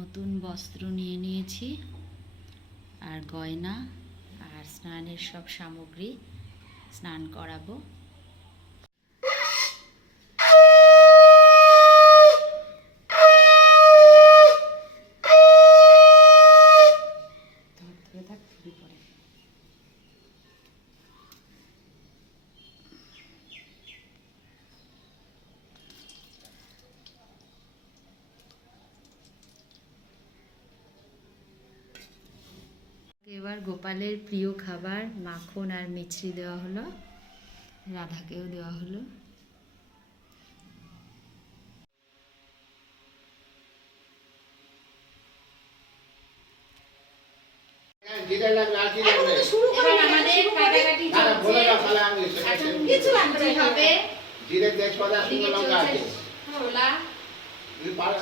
নতুন বস্ত্র নিয়ে নিয়েছি আর গয়না আর স্নানের সব সামগ্রী, স্নান করাবো। এবার গোপালের প্রিয় খাবার মাখন আর মিছরি দেওয়া হলো, রাধাকেও দেওয়া হলো।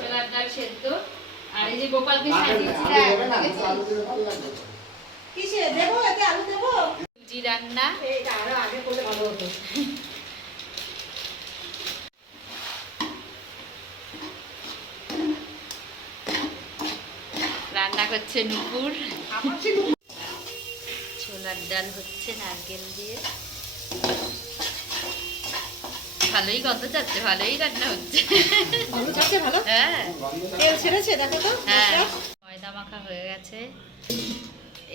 ছোলার ডাল সেদ্ধ আর এই যে গোপালকে সবজি রান্না। রান্না করছে নুপুর, ছোলার ডাল হচ্ছে নারকেল দিয়ে। ভালোই গন্ধ যাচ্ছে, ভালোই রান্না হচ্ছে। হ্যাঁ, হ্যাঁ, ময়দা মাখা হয়ে গেছে,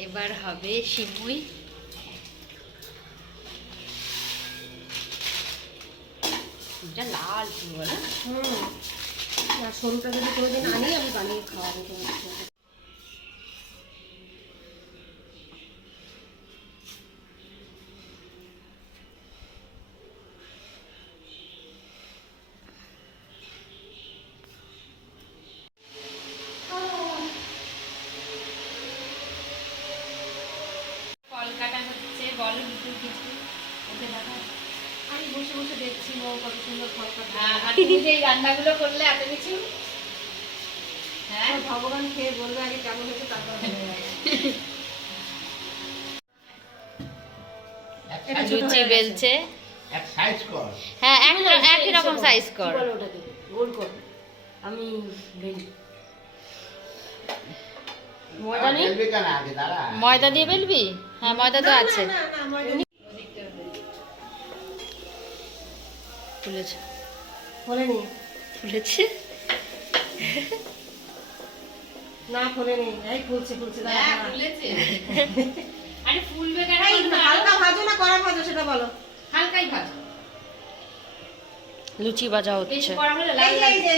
এবার হবে সিমুই। এটা লাল বলে সরুটা যদি কোনোদিন আনি আমি বানিয়ে খাওয়াবো। ফল কাটা হচ্ছে, বল কিছু কিছু ওকে দেখা। আমি বসে বসে দেখছি ও কত সুন্দর ফল কাটা। আর তুমি যে রান্নাগুলো করলে এত কিছু, হ্যাঁ ভগবান খেয়ে বলবে আগে কেমন হয়েছে, তারপর লুচি বেলছে। হ্যাঁ, একই রকম সাইজ কর। ওটাকে গোল কর। আমি ময়দা দিয়ে বেলবি? হ্যাঁ, ময়দা তো আছে। ফুলেছে, ফোলেনি, ফুলেছে না ফোলেনি, এই ফুলছে ফুলছে। হ্যাঁ, ফুলেছে। আরে ফুলবে কেন? হালকা ভাজো না কড়া ভাজো সেটা বলো। হালকাই ভাজো। লুচি ভাজা হচ্ছে। বেশি কড়া হলে লাল লাগবে।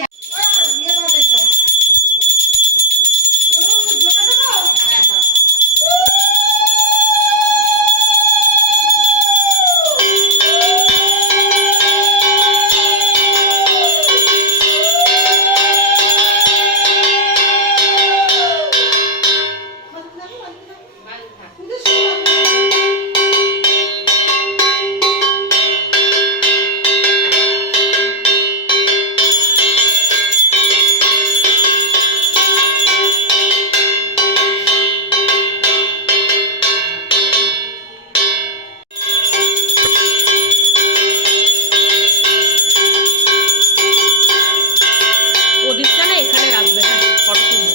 প্রদীপটা না এখানে রাখবে, হ্যাঁ ফটো তুলবো।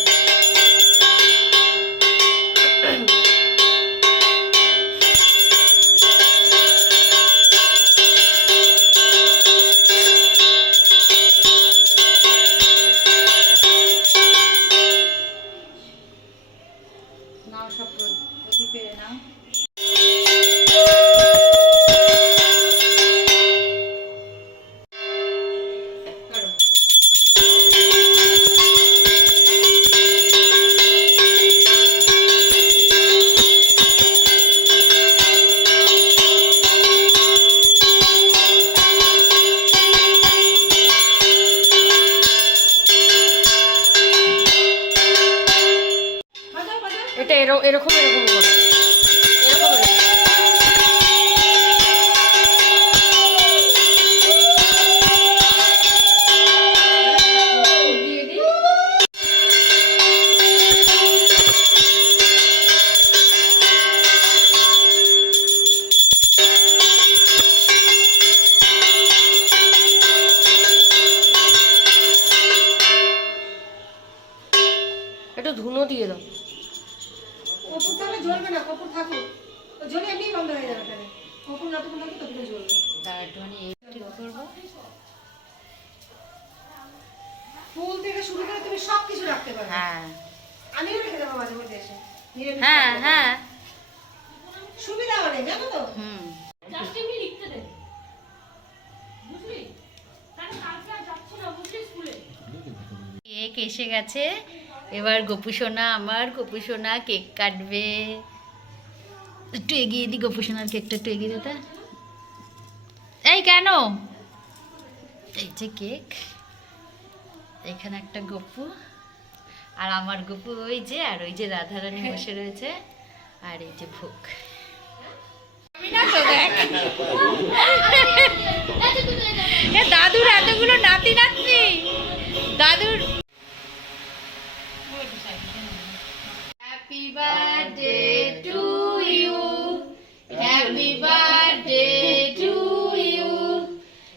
নাও সব প্রদীপ পেরে নাও। এটা এরকম এরকম করো, এরকম এরকম। একটুখানি একটু করবো। ফুল থেকে শুরু করে তুমি সব কিছু রাখতে পারবে। হ্যাঁ আমিও রেখে দেবো মাঝে মধ্যে এসে নিরামিষ হ্যাঁ রাখতে হ্যাঁ পারবে। সুবিধা অনেক জানো তো। হুম। জাস্ট এমনি লিখতে দে, বুঝলি? তাহলে কালকে আর যাচ্ছি না, বুঝলি, স্কুলে। কেক এসে গেছে, এবার গপু সোনা, আমার গপু সোনা কেক কাটবে। একটু এগিয়ে দিই গপু সোনার কেকটা, একটু এগিয়ে দিতে। এই কেন, এই যে কেক, এখানে একটা গপু আর আমার গপু ওই যে, আর ওই যে রাধারানী বসে রয়েছে, আর এই যে ভোগ। এ দাদুর এতগুলো নাতি নাতনি, দাদুর। Happy birthday to you, happy birthday to you,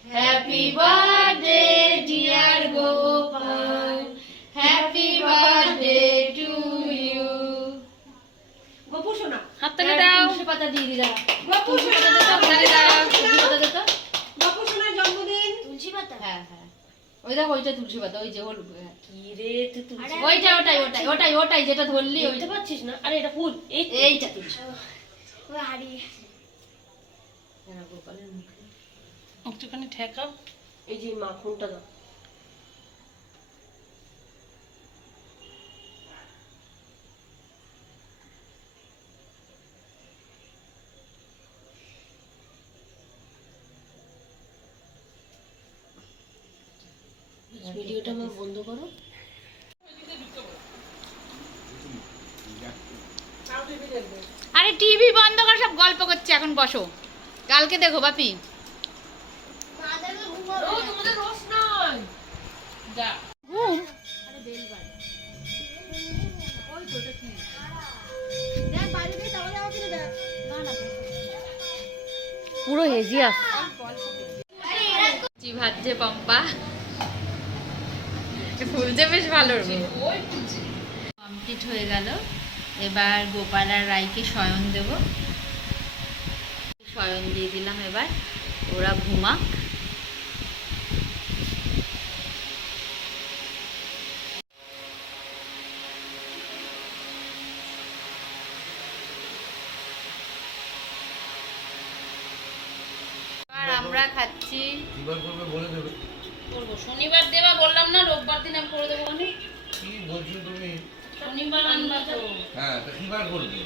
happy birthday dear Gopal, happy birthday to you. Gopu শোনা, হাততালি দাও। তুলসী পাতা দিয়ে দিলা, গপু শোনা, হাততালি দাও, তুলসী পাতা দে তো। গপু শোনার জন্মদিন। তুলসী পাতা, হ্যাঁ হ্যাঁ, ওই দেখো ওইটা তুলসী পাতা, ওই যে হলুদ, হ্যাঁ। কি রে তুই তুলসী ওইটা ওটাই ওটাই ওটাই ওটাই যেটা ধরলি দেখতে ওইটা, পাচ্ছিস না? আরে এটা ফুল, এই এইটা তুলসী। গোপালের মুখে একটুখানি ঠেকাও, এই যে মাখনটা দাও। ভিডিওটা আমার বন্ধ করো। আরে টিভি বন্ধ কর, সব গল্প করছে, এখন বসো, কালকে দেখো বাপি। ও তোমাদের রোজ নয়, যা ঘুম পুরো হেজি আসছে, ভাজছে পম্পা, ফুলছে বেশ ভালো। কমপ্লিট হয়ে গেল, এবার গোপাল আর রাইকে শয়ন দেব, শয়ন দিয়ে দিলাম, এবার ওরা ঘুমাক। আর আমরা খাচ্ছি। কিবার করবে বলে দেবে। করবো শনিবার দেবা বললাম না, রোববার দিন আমি করে দেবো। কি বলছো তুমি? শনিবার আনবা তো। হ্যাঁ, তা কিবার করবে?